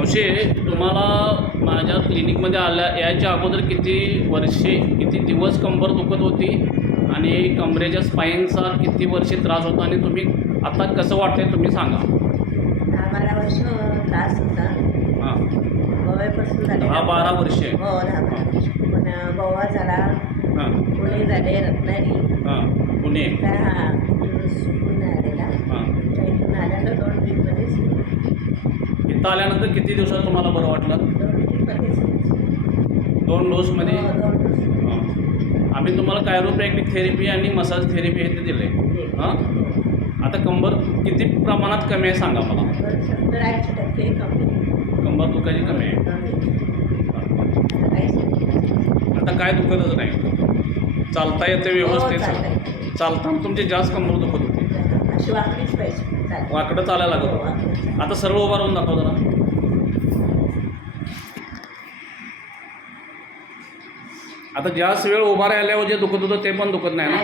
मावशी, तुम्हाला माझ्या क्लिनिकमध्ये यायच्या अगोदर किती वर्षे किती दिवस कंबर दुखत होती आणि कमरेच्या स्पाईनचा किती वर्षे त्रास होता आणि तुम्ही आता कसं वाटतंय तुम्ही सांगा. 10-12 वर्ष त्रास होता. हां, गोव्यापासून झाले 10-12 वर्षे. हो 10-12 वर्ष. पण गोवा झाला, हां पुणे झाले, रत्नागिरी. हां, पुणे. हा पुणे आलेला. हां, इथून आल्यानं 2 वीकमध्येच इथं आल्यानंतर किती दिवसात तुम्हाला बरं वाटलं? 2 वीकमध्येच 2 डोसमध्ये. 2 डोस हां, आम्ही तुम्हाला कायरोप्रॅक्टिक थेरपी आणि मसाज थेरपी हे ते दिलं आहे. हां, आता कंबर किती प्रमाणात कमी आहे सांगा मला. 70-80% कमी. कंबर दुखायची कमी आहे. आता काय दुखतच नाही, चालता येतं व्यवस्थित. चालताना तुमची जास्त कंबर दुखत होती, अशी वाकडीच पाहिजे. वाकडं चालायला लागत होतं. आता सरळ उभा राहून दाखव जरा. आता जास्त वेळ उभा राहिल्यावर जे दुखत होतं ते पण दुखत नाही ना.